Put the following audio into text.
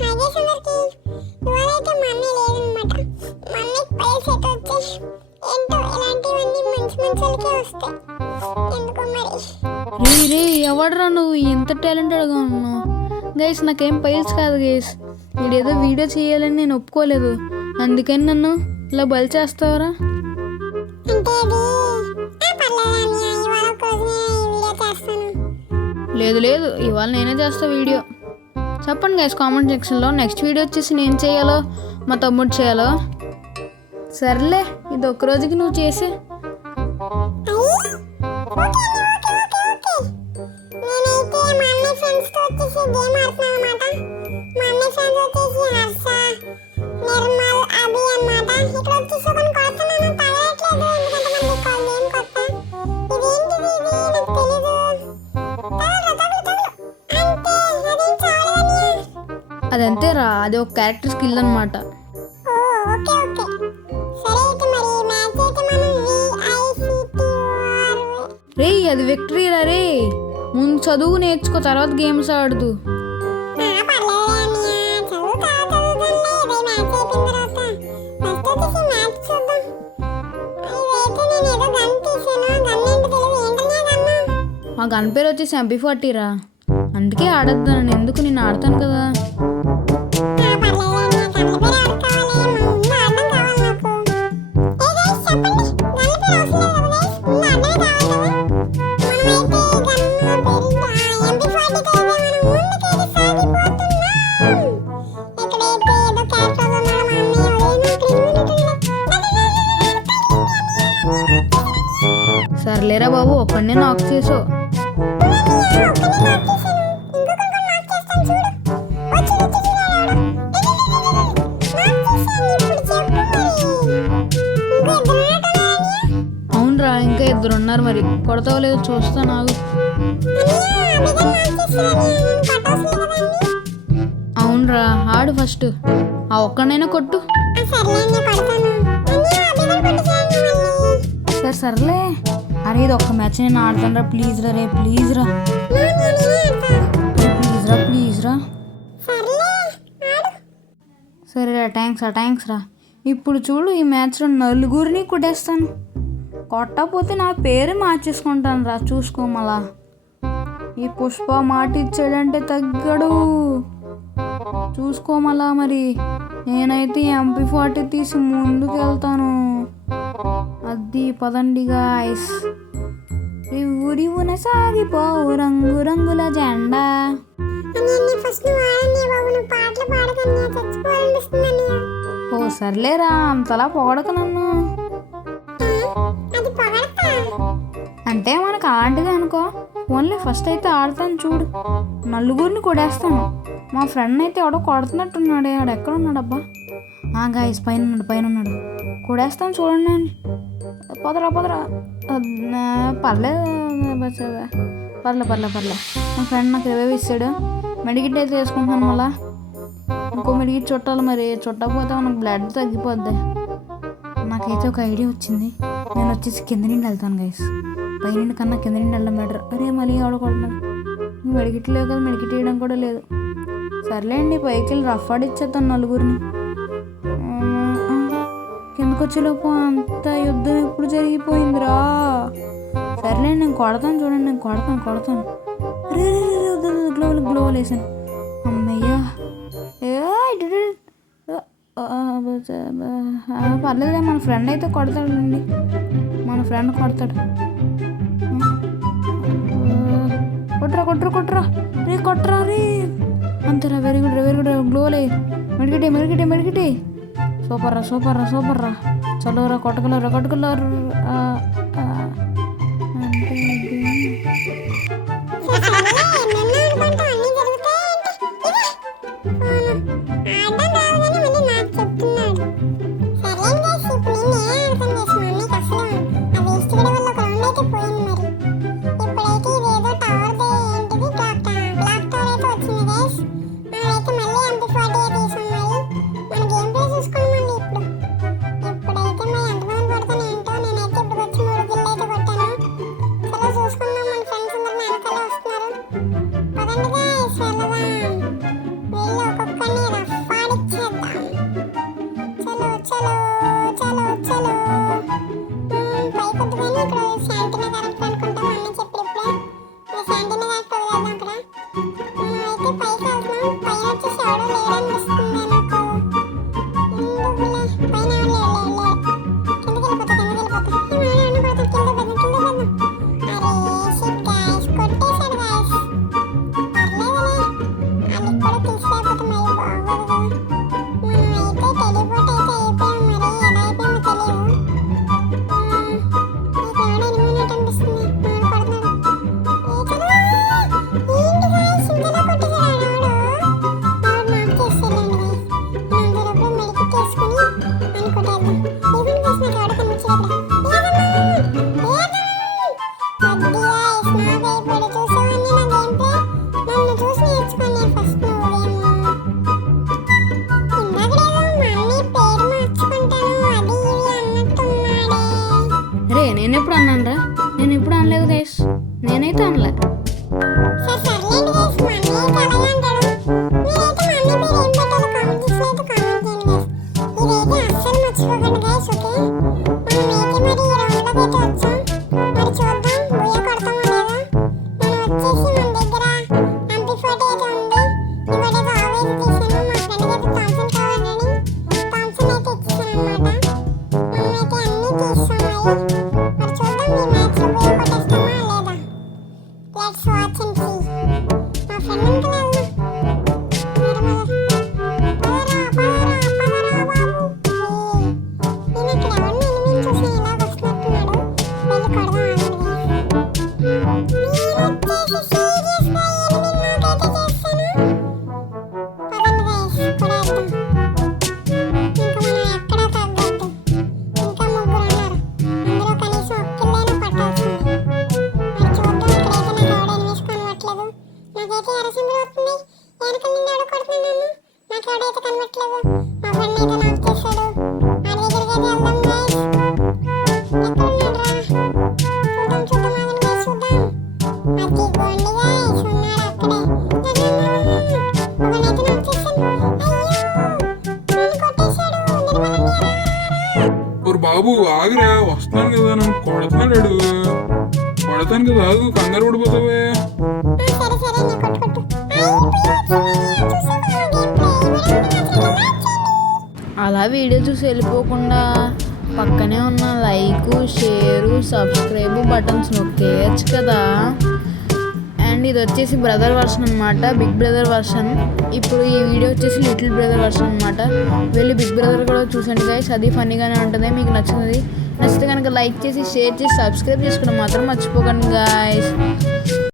Hi guys అందరికి. ఇవాళైతే మా అన్నయ్య లేదనమాట. మా అన్నయ్యకి పైల్స్ అయితే వచ్చాయి. ఏంటో ఇలాంటివన్నీ మంచి మంచి వస్తాయి ఎందుకో మరి. రే ఎవడరా నువ్వు ఇంత టాలెంటెడ్గా ఉన్నావు? గైస్ నాకేం పైల్స్ కాదు గైస్, వీడేదో వీడియో చేయాలని నేను ఒప్పుకోలేదు, అందుకని నన్ను ఇలా బలి చేస్తావరా? లేదు లేదు, ఇవాళ నేనే చేస్తా వీడియో. చెప్పండి గైస్ కామెంట్ సెక్షన్లో నెక్స్ట్ వీడియో వచ్చేసి నేను చేయాలో మా తమ్ముడు చేయాలో. సర్లే, ఇది ఒక్క రోజుకి నువ్వు చేసే. అదంతేరా, అది ఒక క్యారెక్టర్ స్కిల్ అనమాట. రే అది విక్టరీ రా రే, ముందు చదువు నేర్చుకో, తర్వాత గేమ్స్ ఆడుతూ. ఆ గన్ పేరు వచ్చేసి MP40 రా, అందుకే ఆడద్దు, ఎందుకు నేను ఆడతాను కదా. సర్లేరా బాబు, ఒక్కడనే నాక్ చేసావు. అవునరా, ఇంకా ఇద్దరు ఉన్నారు, మరి కొడతావో లేదో చూస్తా నాకు. అవునరా, ఆడు ఫస్ట్, ఆ ఒక్కడనైనా కొట్టు. సర్లే, అరే ఇది ఒక్క మ్యాచ్ నేను ఆడతాను రా, ప్లీజ్ రా రే, ప్లీజ్ రా, ప్లీజ్ రా. సరేరా, థ్యాంక్స్ రా. ఇప్పుడు చూడు, ఈ మ్యాచ్లో నలుగురిని కొట్టేస్తాను, కొట్టకపోతే నా పేరు మార్చేసుకుంటాను రా, చూసుకో. మళ్ళా ఈ పుష్ప మాట ఇచ్చాడంటే తగ్గడు, చూసుకో. మళ్ళా మరి నేనైతే MP40 తీసి ముందుకు వెళ్తాను. అది పదండి గాయ్స్, రివ్వున సాగిపోవు రంగు రంగుల జెండా. ఓ సర్లేరా, అంతలా పొగడక నన్ను. అంటే మనకు అలాంటిదే అనుకో. ఓన్లీ ఫస్ట్ అయితే ఆడతాను చూడు, నలుగురిని కొడేస్తాను. మా ఫ్రెండ్ అయితే ఎవడో కొడుతున్నట్టున్నాడే, ఆడు ఎక్కడ ఉన్నాడబ్బా? గాయస్ పైన ఉన్నాడు, కొడేస్తాను చూడండి. పొదరా పర్లేదు, మా ఫ్రెండ్ నాకు రివైవ్ ఇస్తాడు. మెడికిట్ అయితే వేసుకుంటున్నాను, మళ్ళా ఇంకో మెడికిట్ చుట్టాలి, మరి చుట్టకపోతే మనకు బ్లడ్ తగ్గిపోద్ది. నాకైతే ఒక ఐడియా వచ్చింది, నేను వచ్చేసి కింద నుండి వెళ్తాను గైస్, పైనుండి కన్నా కింద నుండి వెళ్ళడం బెటర్. అరే మళ్ళీ ఆడుకుంటున్నాను, మెడికిట్ లేవు కదా, మెడికిట్ వేయడం కూడా లేదు. సర్లే అండి, పైకి వెళ్ళి రఫ్ ఆడిచ్చేస్తాను నలుగురిని. కిందకు వచ్చేలోపు అంత యుద్ధం ఎప్పుడు జరిగిపోయిందిరా. సర్లే, నేను కొడతాను చూడండి, నేను కొడతాను. రే గ్లోవల్ వేసాను, అమ్మయ్యా. పర్లేదులే, మన ఫ్రెండ్ అయితే కొడతాడండి, మన ఫ్రెండ్ కొడతాడు. కొట్రా రే, కొట్రా రే. అంతేరా, వెరీ గుడ్. గ్లోవలే, మెడికిటే. సూపర్ రా. చలోరా, కొట్టగలరు. వచ్చేసి ఎవడో లేడనిపిస్తుంది నాకు. ఎందుకులే, పైన ఎవరు లేరు. కిందకి వెళ్ళిపోతా. ఈ మాడ ఎవరిని కొడతాడు? అరే షిట్ గైస్, కొట్టేశాడు గైస్. పర్లేదులే, వాళ్ళకి కూడా తెలిసిపోతే మరి బాగోదుగా. మనమైతే టెలిపోర్ట్ అయితే అయిపోయాం, మరి ఎలా అయిపోయామో తెలియదు. ఇక్కడ ఎవడో ఎలిమినేట్ అనిపిస్తుంది. ఎవరు కొడుతున్నాడు? ఏంటి గైస్, ఇంతలో కొట్టేశాడు ఎవడో. నాకు చేసేయండి గైస్. మనం లోపల మెడికెట్ చేసుకుని అని కొట్టేద్దాం. ఇవన్నీ గైస్ నాకు ఎవడో కనిపించలేదు. నన్ను చూసి నేర్చుకోండి ఫస్ట్ నువ్వేమో. ఇందాకడేదో మమ్మీ పేరు మార్చుకుంటాను అది ఇవి అన్నట్టున్నాడే. రే నేను ఎప్పుడు అన్నాను రా? నేను ఎప్పుడు అనలేదు గైస్, నేనైతే అనలే. సర్లేండి గైస్, మా అన్నయ్య అలాగే అంటాడు. మీరైతే మా అన్నయ్య పేరు ఏం పెట్టాలో కామెంట్ చేసి అయితే కామెంట్ చేయండి గైస్. ఇదైతే అస్సలు మర్చిపోకండి గైస్, ఓకే? మనమైతే మరి ఈ రౌండ్లోకి అయితే వచ్చాం. మరి చూద్దాం బుయ్య కొడతామో లేదా. మనం వచ్చేసి మన దగ్గర MP40 అయితే ఉంది. ఇవాడేదో ఆవేసి తీసాను. మా ఫ్రెండ్కి అయితే థామ్సన్ కావాలని థామ్సన్ అయితే ఇచ్చేసాను అనమాట. మనమైతే అన్నీ తీస్తాం మరి. మరి చూద్దాం ఈ మ్యాచ్లో బుయ్య కొట్టేస్తామా లేదా. Let's watch and see. మా ఫ్రెండ్ అంకుల్ వెళ్దాం. పదరా బాబు. నేను ఇక్కడ ఎవరిని ఎనిమిది చూసి ఇలా వస్తున్నట్టున్నాడు. వెళ్ళి కొడదాం ఆగండి గైస్. మీరు వచ్చేసి సీరియస్గా ఎనిమిది నాకైతే చేస్తాను. పదండి గైస్, కొడేద్దాం. ఇంకా మనం ఎక్కడా తగ్గద్దు. ఇంకా ముగ్గురు ఉన్నారు. అందులో కనీసం ఒక్కళ్ళైనా పట్టాల్సింది. మరి చూద్దాం. ఇక్కడైతే నాకు ఎవడో ఎనిమిస్ కనబట్లేదు. నాకైతే ఎర్ర సింబల్ అవుతుంది. వెనకాల నుండి ఎవడో కొడుతున్నాను. నాకు ఎవడైతే కనబట్లేదు. మా ఫ్రెండ్ అయితే నాకు చేశాడు. వాడి దగ్గరికి అయితే వెళ్దాం గైస్. ఎక్కడ ఉన్నాడురా? చూద్దాం ఆగండి గైస్, చూద్దాం. అదిగోండి గైస్, ఉన్నాడు అక్కడే. ఒకనైతే నాకు చేశాను. అయ్యో, నన్ను కొట్టేశాడు. నిర్మలన్నయ్య. ఓరు బాబు ఆగురా, వస్తున్నాను కదా, నన్ను కొడుతున్నాడు. కొడతాను కదా, ఆగు, కంగారు పడిపోతావే. సరే సరే, నేను కొట్టు. చూసావా గేమ్ ప్లే? అలా వీడియో చూసి వెళ్ళిపోకుండా పక్కనే ఉన్న లైక్, షేరు, సబ్స్క్రైబ్ బటన్స్ నొక్కేయచ్చు కదా. అండ్ ఇది వచ్చేసి బ్రదర్ వర్షన్ అనమాట, బిగ్ బ్రదర్ వర్షన్. ఇప్పుడు ఈ వీడియో వచ్చేసి లిటిల్ బ్రదర్ వర్షన్ అనమాట. వెళ్ళి బిగ్ బ్రదర్ కూడా చూసండి గైస్, అది ఫన్నీగానే ఉంటుంది. మీకు నచ్చితే కనుక లైక్ చేసి, షేర్ చేసి, సబ్స్క్రైబ్ చేసుకోవడం మాత్రం మర్చిపోకండి గైస్.